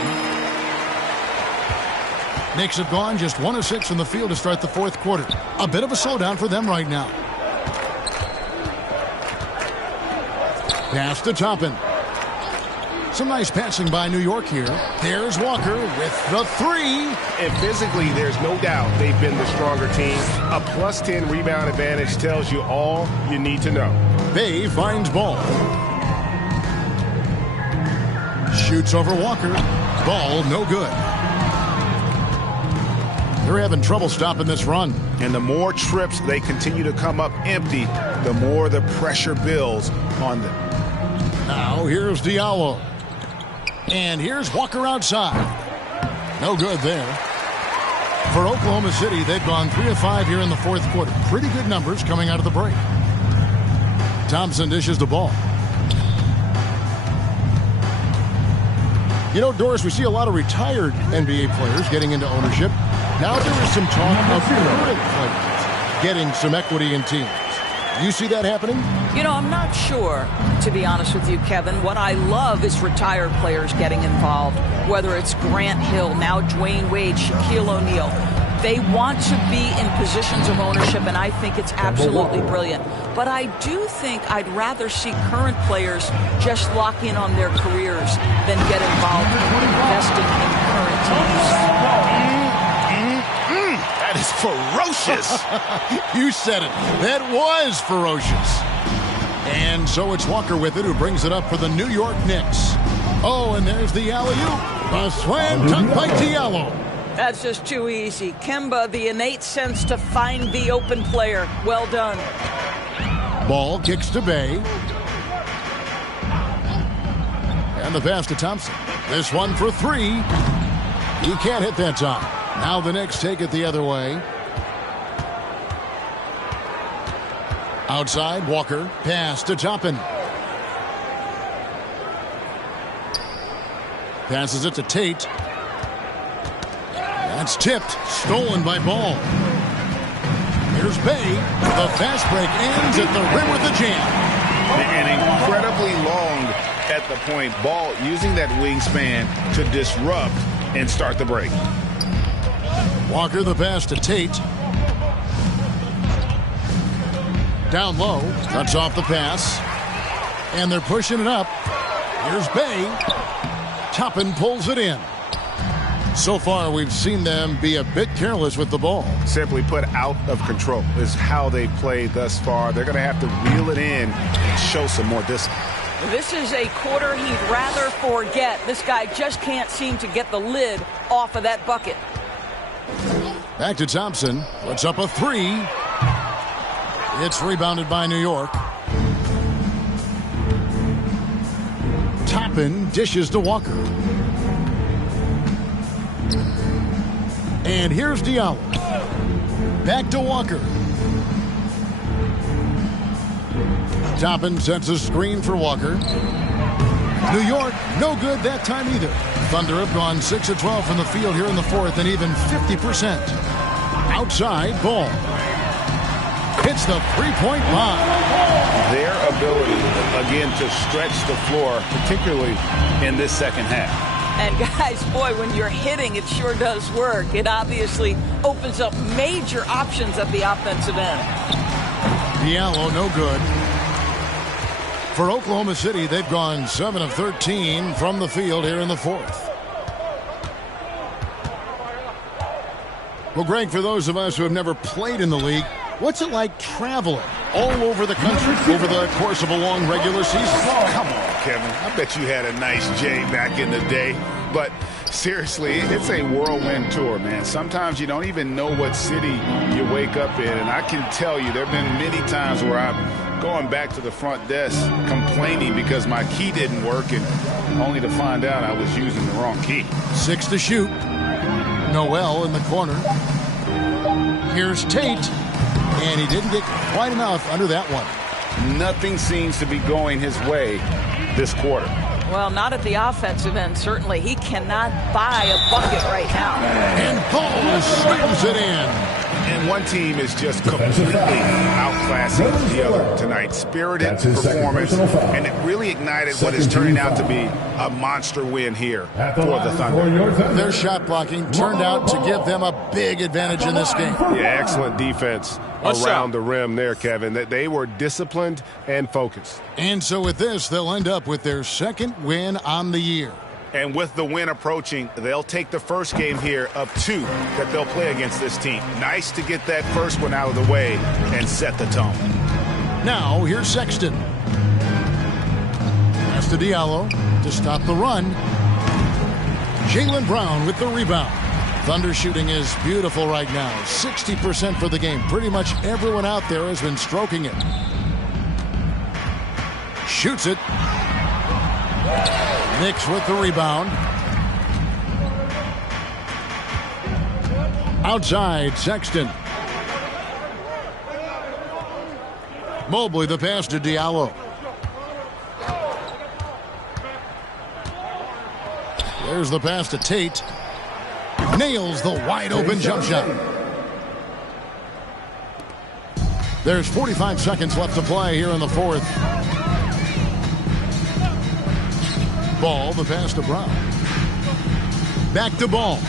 Knicks have gone just 1 of 6 from the field to start the fourth quarter. A bit of a slowdown for them right now. Pass to Toppin. Some nice passing by New York here. There's Walker with the 3. And physically, there's no doubt they've been the stronger team. A plus 10 rebound advantage tells you all you need to know. Bey finds Ball. Shoots over Walker. Ball no good. They're having trouble stopping this run. And the more trips they continue to come up empty, the more the pressure builds on them. Now here's Diallo. And here's Walker outside. No good there. For Oklahoma City, they've gone 3 of 5 here in the fourth quarter. Pretty good numbers coming out of the break. Thompson dishes the ball. You know, Doris, we see a lot of retired NBA players getting into ownership. Now there is some talk of current players getting some equity in teams. You see that happening? You know, I'm not sure, to be honest with you, Kevin. What I love is retired players getting involved, whether it's Grant Hill, now Dwayne Wade, Shaquille O'Neal. They want to be in positions of ownership, and I think it's absolutely brilliant. But I do think I'd rather see current players just lock in on their careers than get involved in investing in current teams. That is ferocious. You said it. That was ferocious. And so it's Walker with it, who brings it up for the New York Knicks. Oh, and there's the alley-oop. A slam dunk by Diallo. That's just too easy. Kemba, the innate sense to find the open player. Well done. Ball kicks to Bey. And the pass to Thompson. This one for 3. He can't hit that time. Now the Knicks take it the other way. Outside, Walker. Pass to Toppin. Passes it to Tate. That's tipped. Stolen by Ball. Here's Bey. The fast break ends at the rim with a jam. And incredibly long at the point. Ball using that wingspan to disrupt and start the break. Walker the pass to Tate. Down low. Cuts off the pass. And they're pushing it up. Here's Bey. Toppin pulls it in. So far, we've seen them be a bit careless with the ball. Simply put, out of control is how they played thus far. They're going to have to reel it in and show some more discipline. This is a quarter he'd rather forget. This guy just can't seem to get the lid off of that bucket. Back to Thompson. Puts up a 3. It's rebounded by New York. Toppin dishes to Walker. And here's Diallo. Back to Walker. Toppin sets a screen for Walker. New York, no good that time either. Thunder have gone 6 of 12 from the field here in the fourth, and even 50%. Outside ball. Hits the three-point bomb. Their ability, again, to stretch the floor, particularly in this second half. And guys, boy, when you're hitting, it sure does work. It obviously opens up major options at the offensive end. Diallo, no good. For Oklahoma City, they've gone 7 of 13 from the field here in the fourth. Well, Greg, for those of us who have never played in the league, what's it like traveling all over the country over the course of a long regular season? Come on, Kevin. I bet you had a nice J back in the day. But seriously, it's a whirlwind tour, man. Sometimes you don't even know what city you wake up in. And I can tell you there have been many times where I'm going back to the front desk complaining because my key didn't work, and only to find out I was using the wrong key. 6 to shoot. Noel in the corner. Here's Tate. And he didn't get quite enough under that one. Nothing seems to be going his way this quarter. Well, not at the offensive end, certainly. He cannot buy a bucket right now. And Ball slams it in. And one team is just completely outclassing the other tonight. Spirited performance, and it really ignited what is turning out to be a monster win here for the Thunder. Their shot blocking turned out to give them a big advantage in this game. Yeah, excellent defense around the rim there, Kevin. That they were disciplined and focused. And so with this, they'll end up with their second win on the year. And with the win approaching, they'll take the first game here of 2 that they'll play against this team. Nice to get that first one out of the way and set the tone. Now, here's Sexton. Pass to Diallo to stop the run. Jaylen Brown with the rebound. Thunder shooting is beautiful right now. 60% for the game. Pretty much everyone out there has been stroking it. Shoots it. Knicks with the rebound. Outside, Sexton. Mobley the pass to Diallo. There's the pass to Tate. Nails the wide open jump shot. There's 45 seconds left to play here in the fourth. Ball, the pass to Brown. Back to Ball.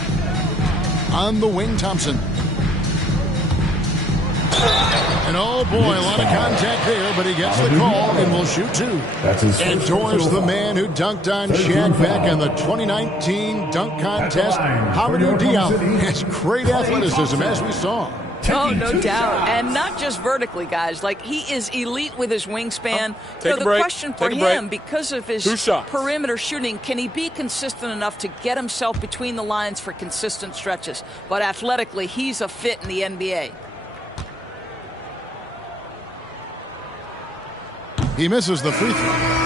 On the wing, Thompson. And oh boy, a lot of contact there, but he gets the call and will shoot 2. And towards the man who dunked on Shaq back in the 2019 dunk contest, Hamidou Diallo has great athleticism, as we saw. Oh, no doubt. And not just vertically, guys. Like, he is elite with his wingspan. The question for him, because of his perimeter shooting, can he be consistent enough to get himself between the lines for consistent stretches? But athletically, he's a fit in the NBA. He misses the free throw.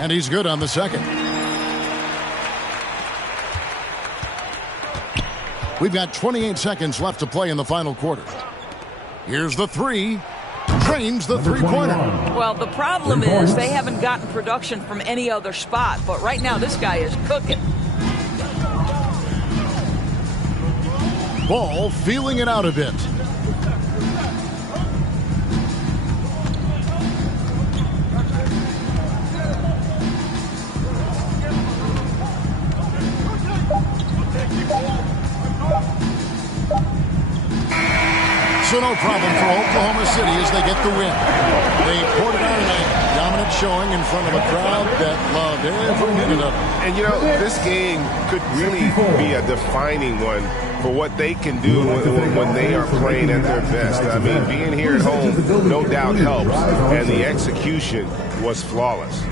And he's good on the second. We've got 28 seconds left to play in the final quarter. Here's the 3. Drains the three-pointer. Well, the problem is they haven't gotten production from any other spot. But right now, this guy is cooking. Ball feeling it out a bit. So no problem for Oklahoma City as they get the win. They poured it on tonight. Dominant showing in front of a crowd that loved every minute of it. And, you know, this game could really be a defining one for what they can do when they are playing at their best. I mean, being here at home no doubt helps, and the execution was flawless.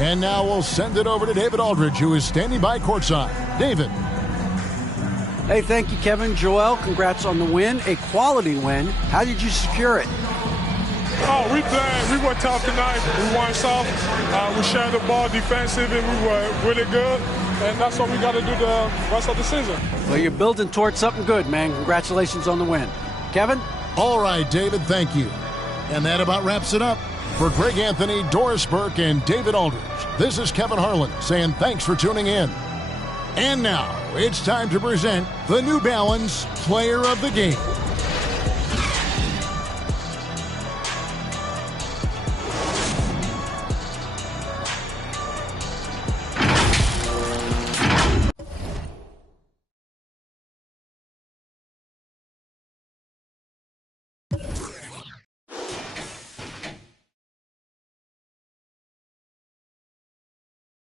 And now we'll send it over to David Aldridge, who is standing by courtside. David. Hey, thank you, Kevin. Joel, congrats on the win. A quality win. How did you secure it? Oh, we were tough tonight. We weren't soft. We shared the ball defensive, and we were really good. And that's what we got to do the rest of the season. Well, you're building towards something good, man. Congratulations on the win. Kevin? All right, David, thank you. And that about wraps it up. For Greg Anthony, Doris Burke, and David Aldridge, this is Kevin Harlan saying thanks for tuning in. And now, it's time to present the New Balance Player of the Game.